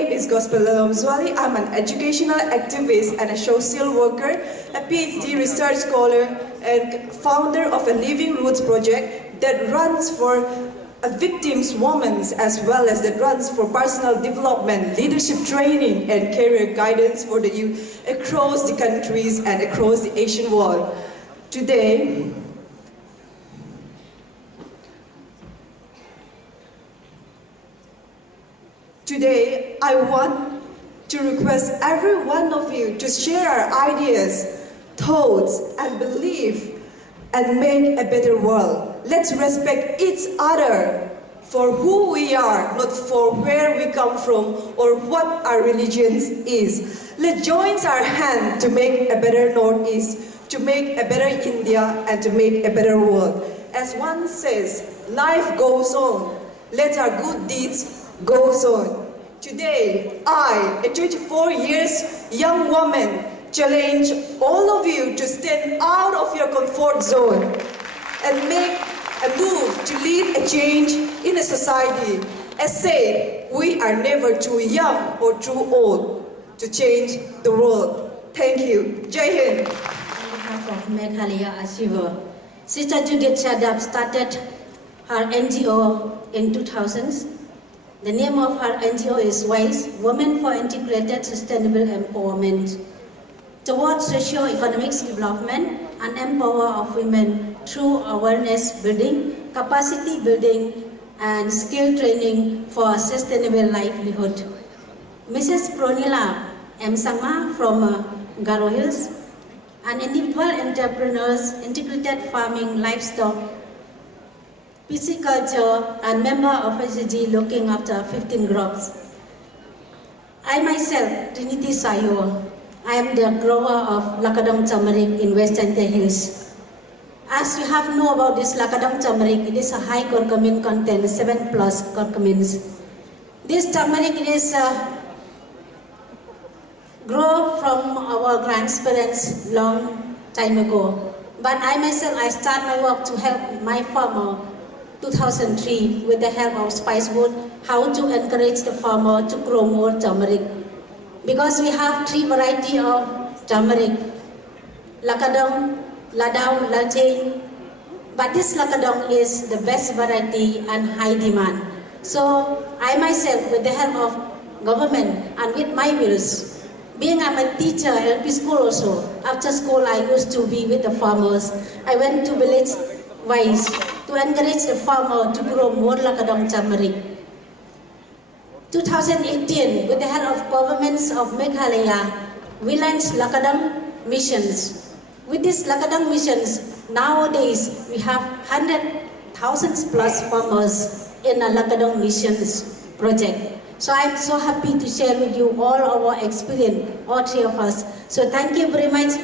name is Gospel Lalomzwali. I'm an educational activist and a social worker, a PhD research scholar, and founder of a Living Roots project that runs for victims, women, as well as that runs for personal development, leadership training, and career guidance for the youth across the countries and across the Asian world. Today, I want to request every one of you to share ideas, thoughts, and belief, and make a better world. Let's respect each other for who we are, not for where we come from or what our religion is. Let's join our hands to make a better Northeast, to make a better India, and to make a better world. As one says, life goes on. Let our good deeds goes on. Today, I, a 24 years young woman, challenge all of you to stand out of your comfort zone and make a move to lead a change in a society. As said, we are never too young or too old to change the world. Thank you. Jai Hind. On behalf of Meghalaya Achiever, Sister Judith Shadab started her NGO in 2000s. The name of her NGO is WISE, Women for Integrated Sustainable Empowerment, towards socio-economic development and empower of women through awareness building, capacity building, and skill training for sustainable livelihood. Mrs. Pronila M. Sangma from Garo Hills, an individual entrepreneurs, integrated farming, livestock, pisciculture, and member of Azadi looking after 15 crops. I myself, Trinity Sayo, I am the grower of Lakadong turmeric in Western Hills. As you have know about this Lakadong turmeric, it is a high curcumin content, 7+ curcumins. This turmeric is grow from our grandparents long time ago. But I myself, I start my work to help my farmer 2003 with the help of Spicewood, how to encourage the farmer to grow more turmeric. Because we have 3 varieties of turmeric, Lakadong, Ladao, Lalchain. But this Lakadong is the best variety and high demand. So I myself, with the help of government and with my wills, being I'm a teacher, LP school also, after school I used to be with the farmers. I went to village wise to encourage the farmer to grow more Lakadong turmeric. 2018, with the help of governments of Meghalaya, we launched Lakadong missions. With these Lakadong missions, nowadays we have 100,000+ farmers in a Lakadong missions project. So I'm so happy to share with you all our experience, all 3 of us. So thank you very much.